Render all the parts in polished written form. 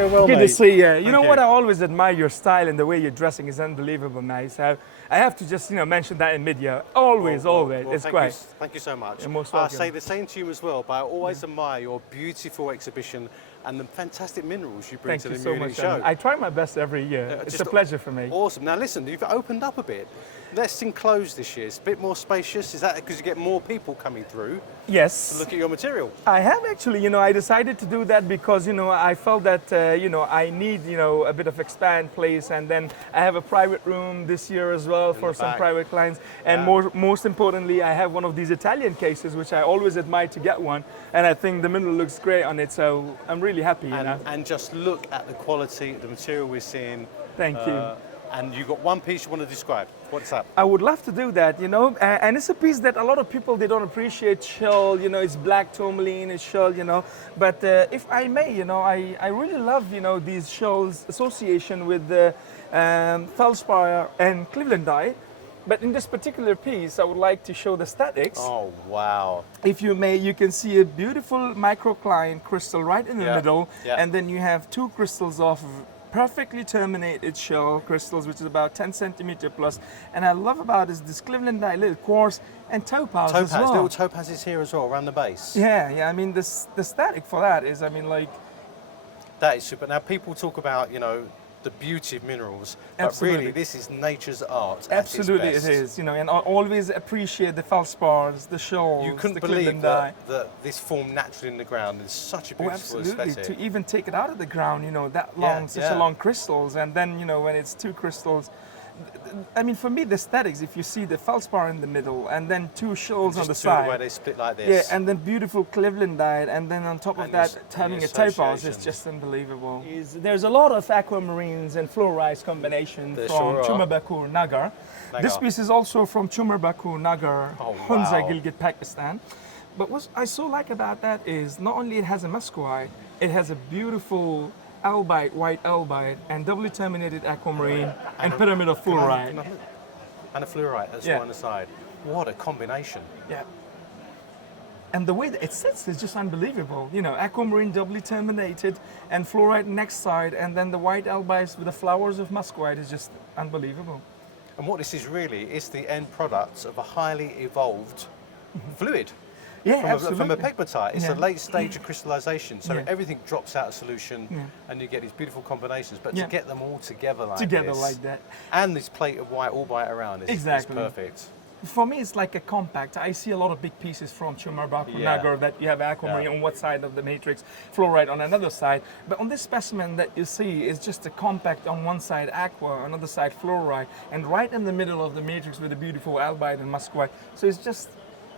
very well, Good mate. to see you. You know Thank what? you. I always admire your style and the way you're dressing is unbelievable, mate. So I have to just, mention that in mid-year. Always, always. It's thank great. Thank you so much. You're most I welcome. say the same to you as well, but I always admire your beautiful exhibition and the fantastic minerals you bring Thank to you the so Munich much. show. Alan. I try my best every year. It's just a pleasure for me. Awesome. Now listen, you've opened up a bit. Less enclosed this year. It's a bit more spacious. Is that because you get more people coming through Yes. to look at your material? I have actually, I decided to do that because, I felt that, I need, a bit of expand place, and then I have a private room this year as well for some back. private clients. And Yeah. most importantly, I have one of these Italian cases, which I always admire to get one. And I think the mineral looks great on it, so I'm really happy, And just look at the quality, the material we're seeing. Thank you. And you've got one piece you want to describe. What's that? I would love to do that, and it's a piece that a lot of people, they don't appreciate. Schorl, it's black tourmaline, it's Schorl, but if I may, I really love, these Schorl's association with the feldspar and Clevelandite. But in this particular piece, I would like to show the statics. Oh, wow. If you may, you can see a beautiful microcline crystal right in the middle, and then you have two crystals of perfectly terminated Schorl crystals, which is about 10 centimeter plus. And I love about is this Clevelandite little quartz and topaz as well. Little topazes here as well, around the base. Yeah. I mean, the static for that is, That is super. Now, people talk about, the beauty of minerals, but Absolutely. really this is nature's art. absolutely at its it best. is, and I always appreciate the feldspars, the Schorls, You couldn't the believe Clevelandite. that this formed naturally in the ground. It's such a Oh, beautiful absolutely. aesthetic. To even take it out of the ground, that long, such a long crystals, and then, when it's two crystals. I mean, for me, the aesthetics, if you see the feldspar in the middle, and then two Schorls on the side. Where they split like this. Yeah, and then beautiful Clevelandite, and then on top of And that, the having a topaz is association. just unbelievable. There's a lot of aquamarines and fluorites combination There from sure are. Chumar Nagar. This piece is also from Chumar Nagar, Oh, Hunza, wow. Gilgit, Pakistan. But what I so like about that is not only it has a muscoite, it has a beautiful albite, white albite, and doubly terminated aquamarine and pyramid of fluorite. And a fluorite as well on the side. What a combination. Yeah. And the way that it sits is just unbelievable. Aquamarine doubly terminated and fluorite next side, and then the white albite with the flowers of muscoite is just unbelievable. And what this is really is the end product of a highly evolved fluid. Yeah, From absolutely. a pegmatite. It's a late stage of crystallization, so Yeah. everything drops out of solution and you get these beautiful combinations. But Yeah. to get them all together like Together this, like that. and this plate of white all by around is Exactly. perfect. For me, it's like a compact. I see a lot of big pieces from Chumar Nagar that you have aquamarine on one side of the matrix, fluorite on another side. But on this specimen that you see is just a compact on one side aqua, on another side fluorite, and right in the middle of the matrix with a beautiful albite and muscoite. So it's just,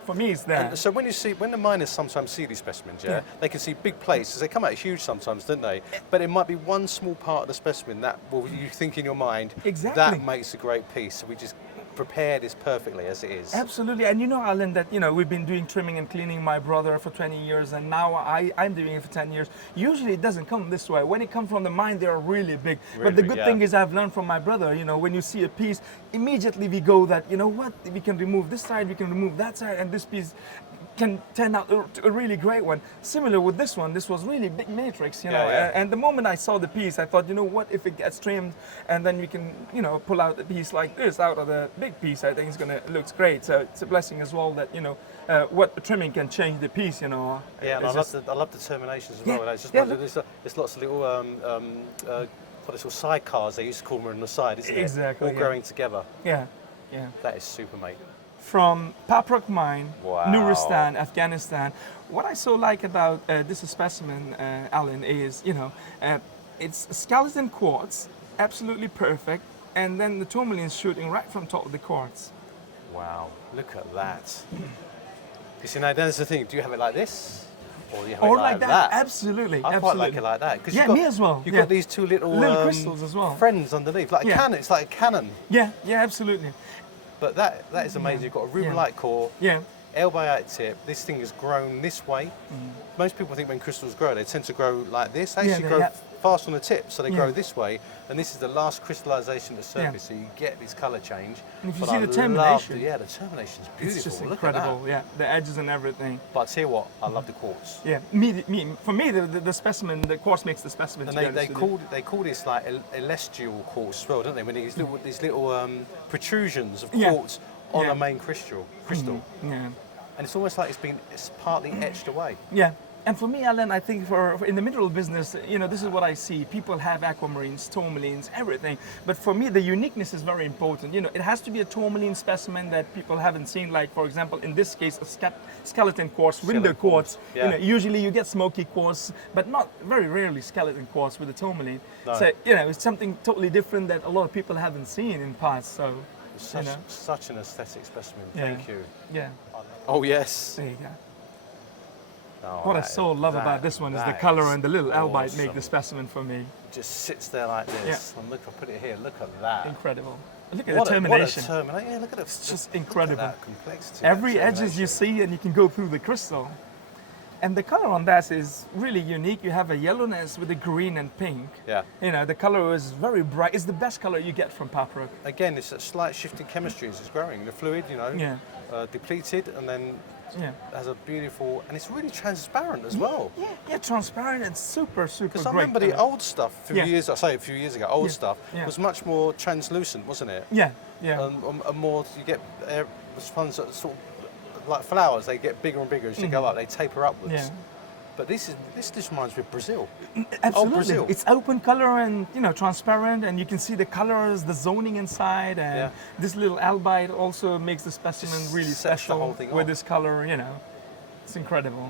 for me, it's there. And so when the miners sometimes see these specimens, they can see big plates, because they come out huge sometimes, don't they? But it might be one small part of the specimen that you think in your mind, Exactly. that makes a great piece. So we just prepare this perfectly as it is. Absolutely, and Alan, that we've been doing trimming and cleaning my brother for 20 years, and now I'm doing it for 10 years. Usually it doesn't come this way. When it comes from the mine, they are really big. But the good thing is I've learned from my brother, when you see a piece, immediately we go that, we can remove this side, we can remove that side, and this piece can turn out a really great one. Similar with this one, this was really big matrix, and the moment I saw the piece, I thought, what if it gets trimmed, and then we can, pull out a piece like this out of the big piece. I think it looks great. So it's a blessing as well that, what the trimming can change the piece, Yeah, and I love the terminations as well. It's just there's lots of little what it's called, sidecars, they used to call them on the side, isn't it? Exactly, All growing together. Yeah. That is super, mate. From Paprak mine, Wow. Nuristan, Afghanistan. What I so like about this specimen, Alan, is, it's skeleton quartz, absolutely perfect, and then the tourmaline is shooting right from top of the quartz. Wow, look at that. You see, now there's the thing, do you have it like this? Or do you have Or it like that, absolutely. I quite like it like that. Yeah, me as well. You've got these two little crystals as well. friends underneath, like a cannon, it's like a cannon. Yeah, absolutely. But that is amazing. You've got a rubellite core, elbaite tip. This thing has grown this way. Most people think when crystals grow, they tend to grow like this. They actually grow fast on the tip, so they grow this way, and this is the last crystallization of the surface, so you get this color change. And if you But see I the termination, yeah, the termination's beautiful. it's just Look at incredible. that. Yeah, the edges and everything. But I tell you what, I love the quartz. Yeah, for me, the specimen, the quartz makes the specimen. And they call this like celestial quartz as well, don't they? When these little protrusions of quartz on a main crystal. Yeah. And it's almost like it's partly etched away. Yeah. And for me, Alan, I think for in the mineral business, you know, this is what I see. People have aquamarines, tourmalines, everything. But for me, the uniqueness is very important. You know, it has to be a tourmaline specimen that people haven't seen. Like, for example, in this case, a skeleton quartz, window quartz. Yeah. You know, usually you get smoky quartz, but not very rarely skeleton quartz with a tourmaline. No. So, you know, it's something totally different that a lot of people haven't seen in past. So, Such an aesthetic specimen. Thank you. Yeah. Oh yes. There you go. Oh, What I so love about this one is the color and the little albite make the specimen for me. It just sits there like this. And look, I'll put it here. Look at that. Incredible. Look at the termination. Yeah, look at it. It's just incredible. That complexity. Every edges you see, and you can go through the crystal. And the color on that is really unique. You have a yellowness with a green and pink. Yeah. You know, the color is very bright. It's the best color you get from Paprok. Again, it's a slight shift in chemistry as it's growing. The fluid, you know, depleted, and then has a beautiful, and it's really transparent as well. Yeah, transparent and super great. Because I remember the old stuff a few years ago, old stuff was much more translucent, wasn't it? Yeah. And more, you get ones that sort of, like flowers, they get bigger and bigger as you go up, they taper upwards. Yeah. But this reminds me of Brazil. Absolutely. Oh, Brazil. It's open color and, you know, transparent, and you can see the colors, the zoning inside, and this little albite also makes the specimen really special with this color, you know. It's incredible.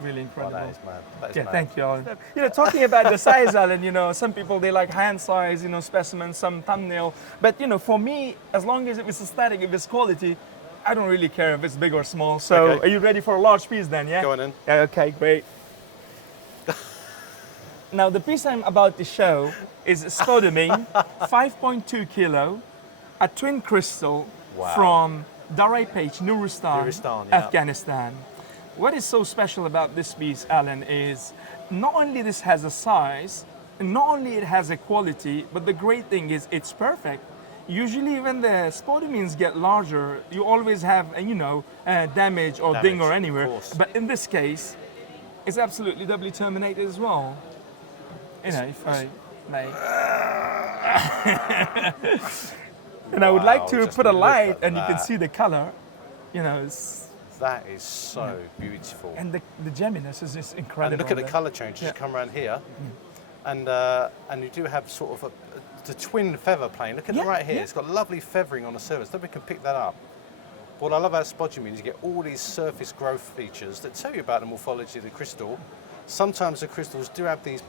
Really incredible. Oh, that is mad. That is mad. Thank you, Alan. You know, talking about the size, Alan, you know, some people, they like hand size, you know, specimens, some thumbnail. But, you know, for me, as long as it's aesthetic, if it's quality, I don't really care if it's big or small. So are you ready for a large piece then, yeah? Go on in. Okay, great. Now, the piece I'm about to show is Spodumene, 5.2 kilo, a twin crystal from Darai Page, Nuristan, Afghanistan. What is so special about this piece, Alan, is not only this has a size, not only it has a quality, but the great thing is it's perfect. Usually when the spodumines get larger, you always have, you know, damage or ding or anywhere. But in this case, it's absolutely doubly terminated as well. You know, if I may. And I would like to put a light and you can see the color. You know, that is so beautiful. And the gemminess is just incredible. And look at the color change. Just come around here. And you do have sort of the twin feather plane. Look at it right here. It's got lovely feathering on the surface. Nobody can pick that up. What I love about spodumene is you get all these surface growth features that tell you about the morphology of the crystal. Sometimes the crystals do have these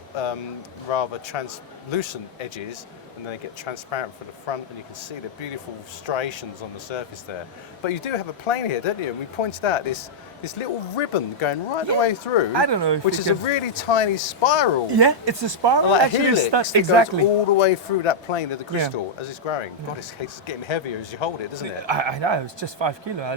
rather translucent edges, and then they get transparent for the front, and you can see the beautiful striations on the surface there. But you do have a plane here, don't you? And we pointed out this little ribbon going right the way through. I don't know if which is a really tiny spiral. Yeah, it's a spiral. Like actually, helix stuck that goes all the way through that plane of the crystal as it's growing. God, it's getting heavier as you hold it, doesn't it? I know, it's just 5 kilo.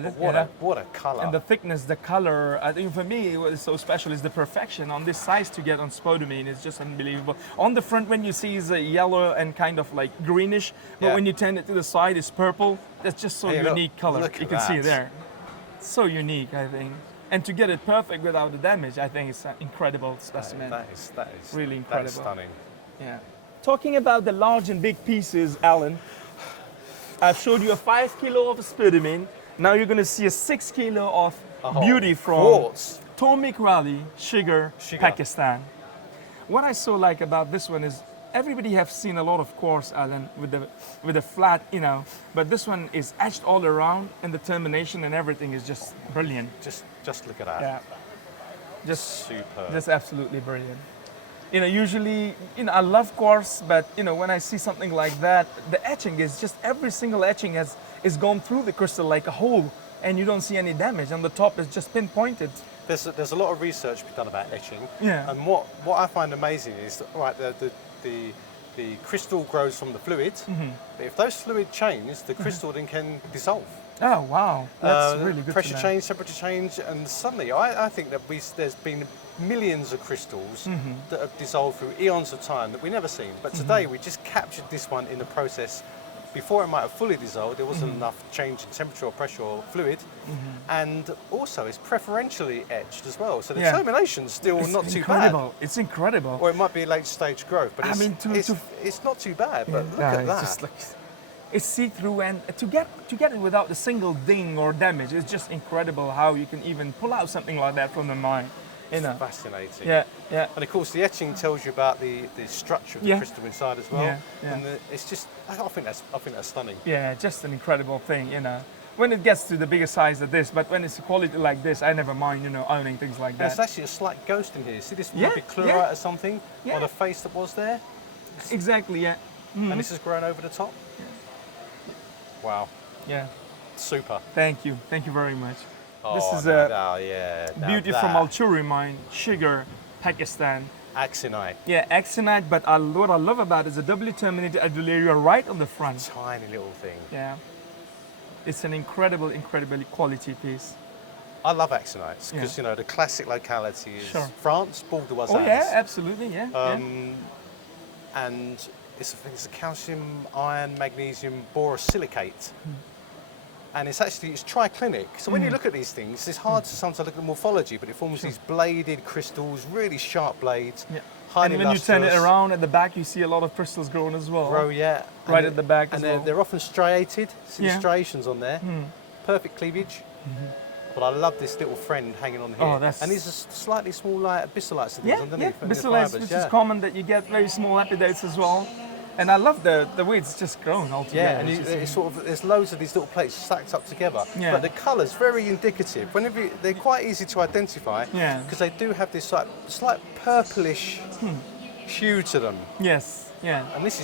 What a colour. And the thickness, the colour, I think for me what is so special is the perfection on this size to get on spodumene is just unbelievable. On the front when you see is a yellow and kind of like greenish, but when you turn it to the side it's purple. That's just so unique colour. You can see it there. So unique, I think. And to get it perfect without the damage, I think it's an incredible specimen. That is really incredible. That is stunning. Yeah. Talking about the large and big pieces, Alan, I've showed you a 5 kilo of spodumene. Now you're going to see a 6 kilo of beauty from Quartz. Tourmaline, sugar, Pakistan. What I so like about this one is everybody have seen a lot of quartz, Alan, with the flat, you know, but this one is etched all around, and the termination and everything is just brilliant. Just look at that. Yeah. Just superb. Just absolutely brilliant. You know, usually, you know, I love quartz, but you know, when I see something like that, the etching is just every single etching is gone through the crystal like a hole, and you don't see any damage. On the top is just pinpointed. There's a lot of research done about etching. Yeah. And what I find amazing is that, right, the crystal grows from the fluid, but if those fluid change, the crystal then can dissolve. Oh wow, that's really good. Pressure to know. change, temperature change, and suddenly I think that there's been millions of crystals that have dissolved through eons of time that we never seen. But today we just captured this one in the process. Before it might have fully dissolved, there wasn't enough change in temperature or pressure or fluid, and also it's preferentially etched as well. So the termination's still not too bad. It's incredible. Or it might be late stage growth, but it's not too bad. But look at that. Just it's see-through, and to get it without a single ding or damage, it's just incredible how you can even pull out something like that from the mine. You know. Fascinating. Yeah, yeah. And of course, the etching tells you about the structure of the crystal inside as well. Yeah, yeah. And it's just, I think that's stunning. Yeah, just an incredible thing, you know. When it gets to the bigger size of this, but when it's a quality like this, I never mind, you know, owning things like that. There's actually a slight ghost in here. See this might be Fluorite or something on the face that was there? Exactly, yeah. And this has grown over the top? Yeah. Wow. Yeah. Super. Thank you very much. Oh, this is beauty from Tourmaline, sugar, Pakistan. Axinite. Yeah, Axinite, but what I love about it is a double terminated adularia right on the front. Tiny little thing. Yeah. It's an incredibly quality piece. I love Axinites because, you know, the classic locality is France, Bordeaux. Oh, yeah, absolutely, yeah. And it's a calcium, iron, magnesium, borosilicate. And it's triclinic. So when you look at these things, it's hard to sometimes look at the morphology, but it forms these bladed crystals, really sharp blades. Yeah. And when you turn it around at the back, you see a lot of crystals growing as well. Right at the back as well. And they're often striated. See the striations on there. Perfect cleavage. But I love this little friend hanging on here. And these are slightly small bistolites underneath. Yeah, bistolites, which is common that you get very small epidates as well. And I love the way it's just grown altogether. Yeah, and there's loads of these little plates stacked up together. Yeah. But the colour's very indicative. They're quite easy to identify because they do have this slight purplish hue to them. Yes, yeah. And this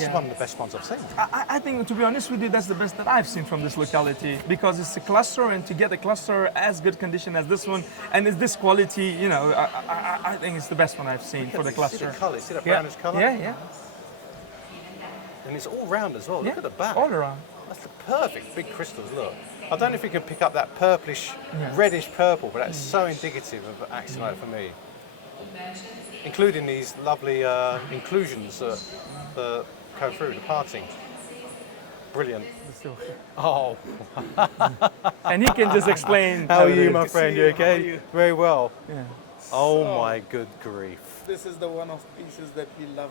is one of the best ones I've seen. I think, to be honest with you, that's the best that I've seen from this locality because it's a cluster, and to get a cluster as good condition as this one, and it's this quality, you know, I think it's the best one I've seen for the cluster. See the colour, see that brownish colour? Yeah, yeah. And it's all round as well. Look at the back. All around. That's the perfect big crystals. Look. I don't know if you can pick up that purplish, reddish purple, but that's so indicative of Axinite for me. Including these lovely inclusions that go through the parting. Brilliant. Oh. And he can just explain. How are you, my friend? You okay? Very well. Yeah. Oh my good grief. This is the one of pieces that we love.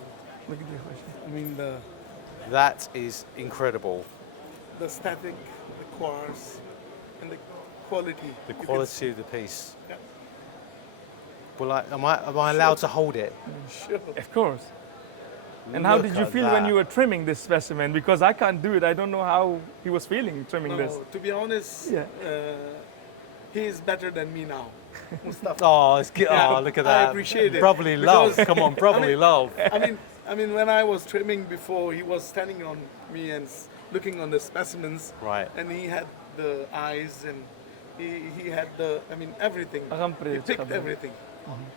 Look at this. I mean that is incredible. The static, the quartz, and the quality. The quality of the piece. Yeah. Well, am I allowed to hold it? Sure. Of course. And how did you feel when you were trimming this specimen? Because I can't do it. I don't know how he was feeling trimming this. To be honest, he is better than me now. Mustafa. Oh, look at that. I appreciate it. Brotherly love. Come on, brotherly love. I mean, when I was trimming before, he was standing on me and looking on the specimens. Right. And he had the eyes and he had everything. He picked everything.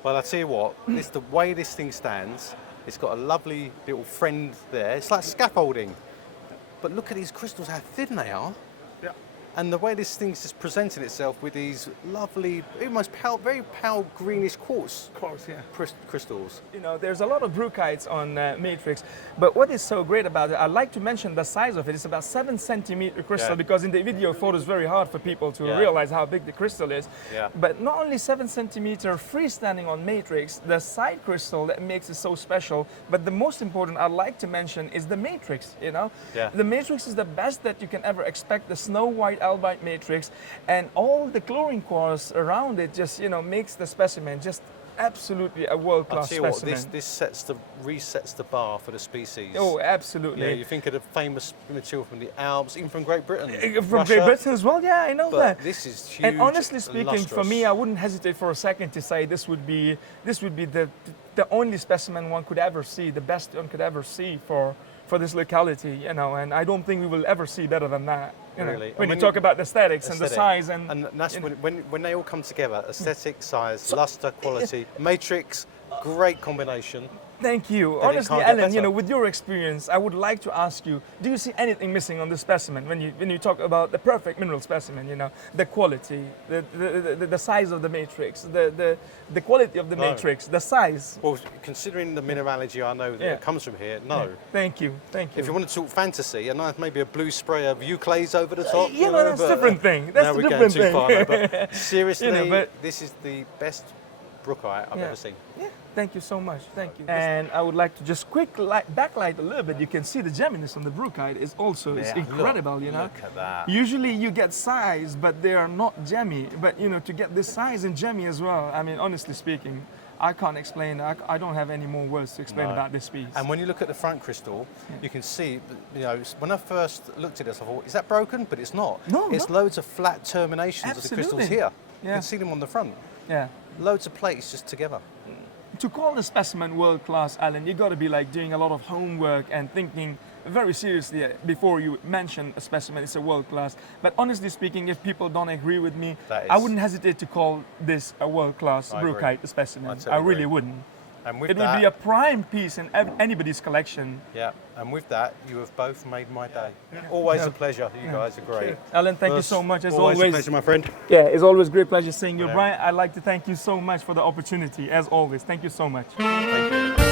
Well, I tell you what, the way this thing stands, it's got a lovely little friend there. It's like scaffolding. But look at these crystals, how thin they are. Yeah. And the way this thing's just presenting itself with these lovely, almost very pale greenish quartz crystals. You know, there's a lot of Brookites on Matrix, but what is so great about it, I'd like to mention the size of it. It's about 7 centimeter crystal because in the video photo it's very hard for people to realize how big the crystal is. Yeah. But not only 7 centimeter freestanding on Matrix, the side crystal that makes it so special, but the most important I'd like to mention is the Matrix, you know? Yeah. The Matrix is the best that you can ever expect, the snow white albite matrix, and all the chlorine quartz around it just, you know, makes the specimen just absolutely a world-class specimen. This resets the bar for the species. Oh, absolutely. Yeah, you think of the famous material from the Alps, even from Great Britain. From Great Britain as well, yeah, I know that. This is huge. And honestly speaking, for me, I wouldn't hesitate for a second to say this would be the only specimen one could ever see, the best one could ever see for this locality, you know, and I don't think we will ever see better than that. You know, really? When you talk about the aesthetics and the size and that's when they all come together: aesthetic, size, luster, quality, matrix, Great combination. Thank you. it Honestly, can't get Alan, you better. know, with your experience, I would like to ask you, do you see anything missing on the specimen when you talk about the perfect mineral specimen, you know, the quality, the size of the matrix, the quality of the No. matrix, the size? Well, considering the mineralogy I know that comes from here, no. Thank you. Thank you. If you want to talk fantasy, and maybe a blue spray of Euclays over the top. yeah, but that's a different thing. That's now a we're different going too thing. far. But seriously, You know, but- this is the best Brookite I've ever seen. Yeah, thank you so much. Thank you. And I would like to just backlight a little bit. You can see the gemminess on the Brookite is also is Yeah, incredible, you know. Look at that. Usually you get size, but they are not gemmy. But you know, to get this size and gemmy as well, I mean, honestly speaking, I can't explain. I don't have any more words to explain No. about this piece. And when you look at the front crystal, you can see, you know, when I first looked at this, I thought, is that broken? But it's not. No, It's no. loads of flat terminations of the crystals Absolutely. here. You Yeah. can see them on the front. Yeah. Loads of plates just together. To call the specimen world class, Alan, you got to be like doing a lot of homework and thinking very seriously before you mention a specimen is a world class. But honestly speaking, if people don't agree with me, That I is- wouldn't hesitate to call this a world class I agree. Brookite specimen. I I, totally really agree. wouldn't. And with It that, would be a prime piece in anybody's collection. yeah, and with that, you have both made my day. Always a pleasure. You guys are great. Alan, thank you First, so much as always. always. A pleasure, my friend. Yeah, it's always a great pleasure seeing you, Yeah. Brian. I'd like to thank you so much for the opportunity, as always. Thank you so much. Thank you.